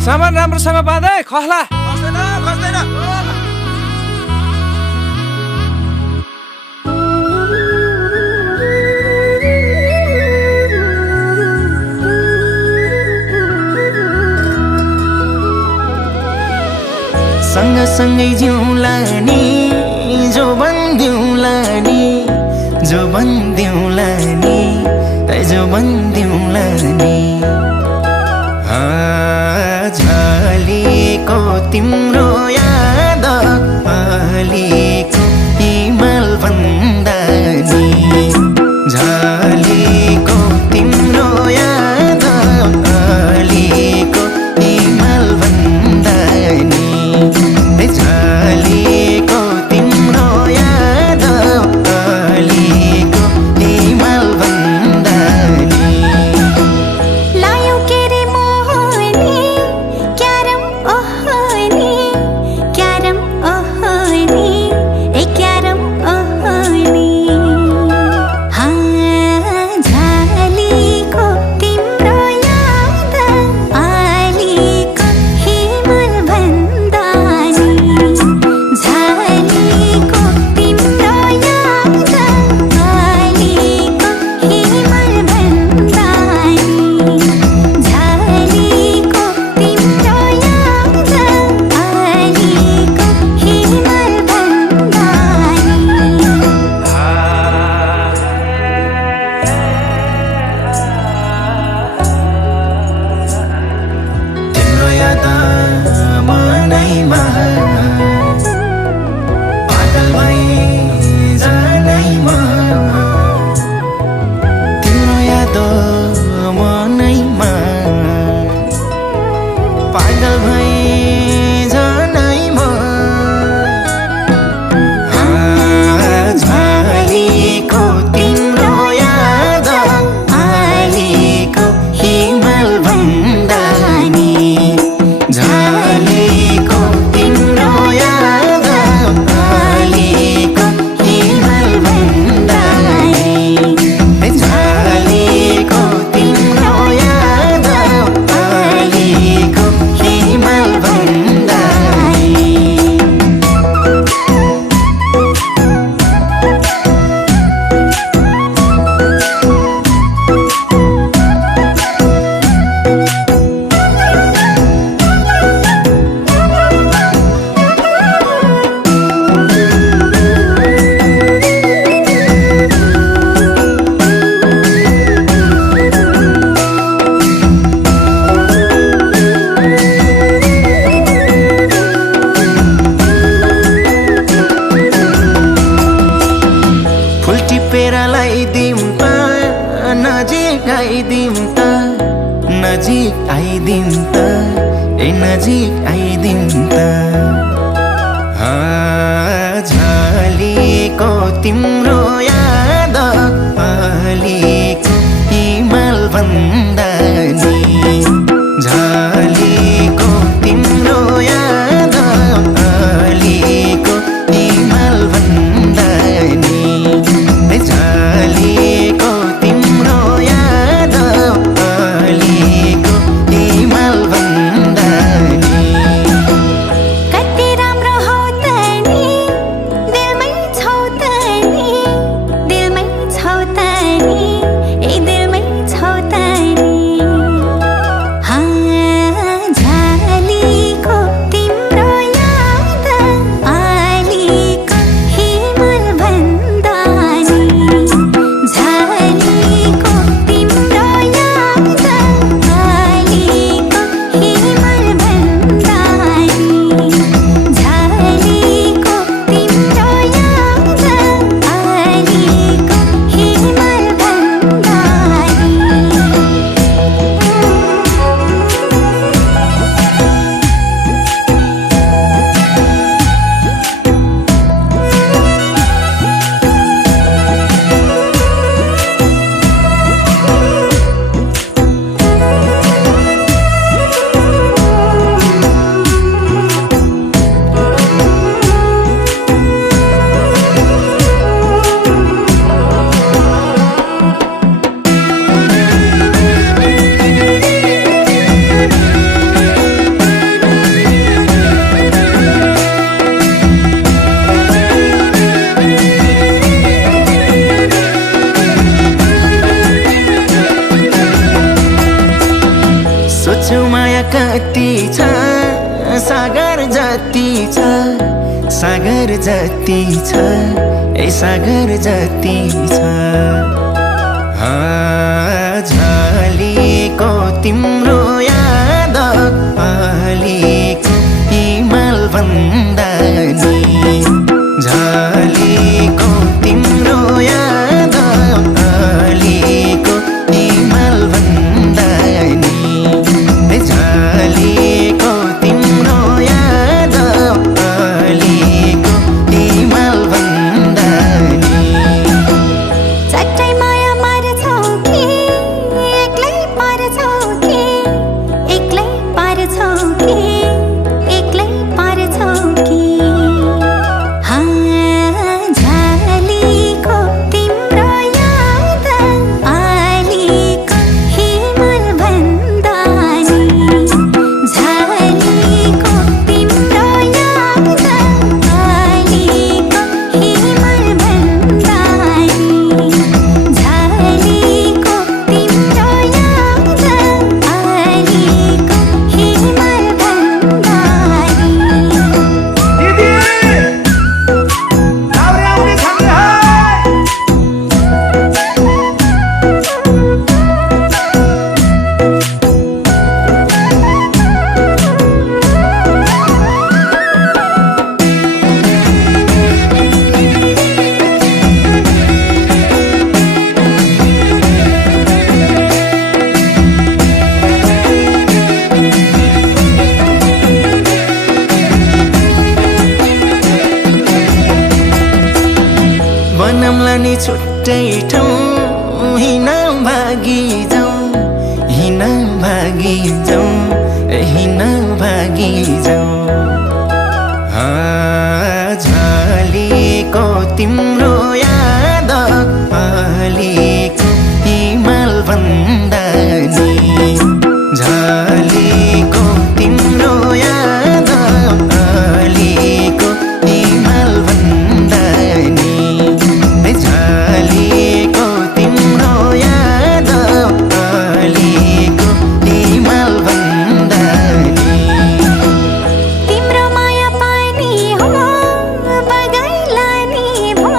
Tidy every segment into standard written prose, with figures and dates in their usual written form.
सामान राम्रोसँग बाँधे खस्ला खस्दैन सँगसँगै जिउँला नि जो बन्दिउँला नि जो बन्दिउँला नि जो बन्दिउँला नि झलेको तिम्रो याद अलिको हिमाल भन्दा नि झलेको तिम्रो याद अलिको हिमाल भन्दा नि झलेको तिम्रो याद अलिको हिमाल भन्दा नि लायौ के रे मोहनी क्यारम ओहनी ए क्यारम ओहनी झलेको तिम्रो याद अलिको हिमाल भन्दा नि झलेको तिम्रो याद अलिको हिमाल भन्दा नि झलेको तिम्रो याद अलिको हिमाल भन्दा तिम्रो याद मनैमा पागल भई जानैमा तिम्रो याद मनैमा पागल भई जानैमा झलेको तिम्रो याद अलिको हिमाल भन्दा नि झलेको तिम्रो याद अलिको हिमाल भन्दा नि झलेको तिम्रो याद अलिको हिमाल भन्दा नि फुल टिपेर लगाइदिउँ त नजिक आइदिउँ त नजिक आइदिउँ त नजिक आइदिउँ त झलेको तिम्रो याद अलिको हिमाल भन्दा नि झलेको तिम्रो याद अलिको हिमाल भन्दा नि झलेको तिम्रो याद अलिको हिमाल भन्दा नि कति राम्रो हौ त नि दिलमै छौ त नि सागर जति छ ए सागर जति छ झलेको तिम्रो याद अलिको हिमाल भन्दा नि झलेको तिम्रो याद अलिको हिमाल भन्दा नि झलेको तिम्रो याद अलिको हिमाल भन्दा नि चट्टै माया मार्छौ कि एक्लै पार्छौ कि एक्लै पार्छौ कि एक्लै पार्छौ कि झलेको तिम्रो याद अलिको हिमाल भन्दा नि झलेको तिम्रो याद अलिको हिमाल भन्दा नि झलेको तिम्रो याद अलिको हिमाल भन्दा नि दिदी लाउरे आउने छन् है बनौला नि छुट्टै ठाउँ हिँड भागी जाउँ हिँड भागी जाउँ हिँड भागी जाउँ झलेको तिम्रो याद अलिको हिमाल भन्दा नि झलेको तिम्रो याद अलिको हिमाल भन्दा नि झलेको तिम्रो याद अलिको हिमाल भन्दा नि तिम्रो माया पानी हो बगाइला नि भो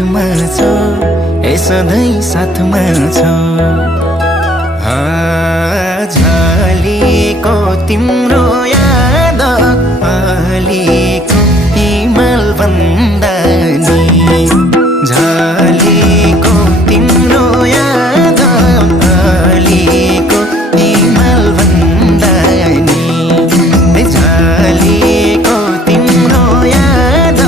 साथमा छौ ए सधैँ साथमा छौ झलेको तिम्रो याद अलीको हिमाल भन्दा नि झलेको तिम्रो याद अलीको हिमाल भन्दा नि झलेको तिम्रो याद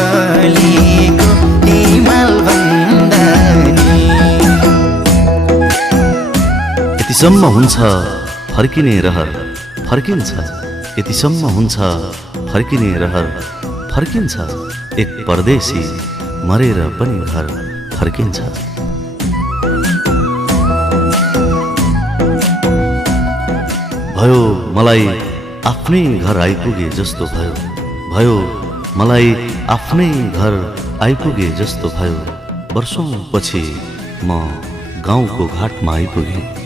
अलीको हिमाल भन्दा नि यतिसम्म हुन्छ फर्किने रहर फर्किन्छ यतिसम्म हुन्छ फर्किने रहर फर्किन्छ एक परदेशी मरेर पनि घर फर्किन्छ भयो मलाई आफ्नै घर आइपुगे जस्तो भयो मलाई आफ्नै घर आइपुगे जस्तो भयो वर्षौं पछि म गाउँको घाटमा आइपुगे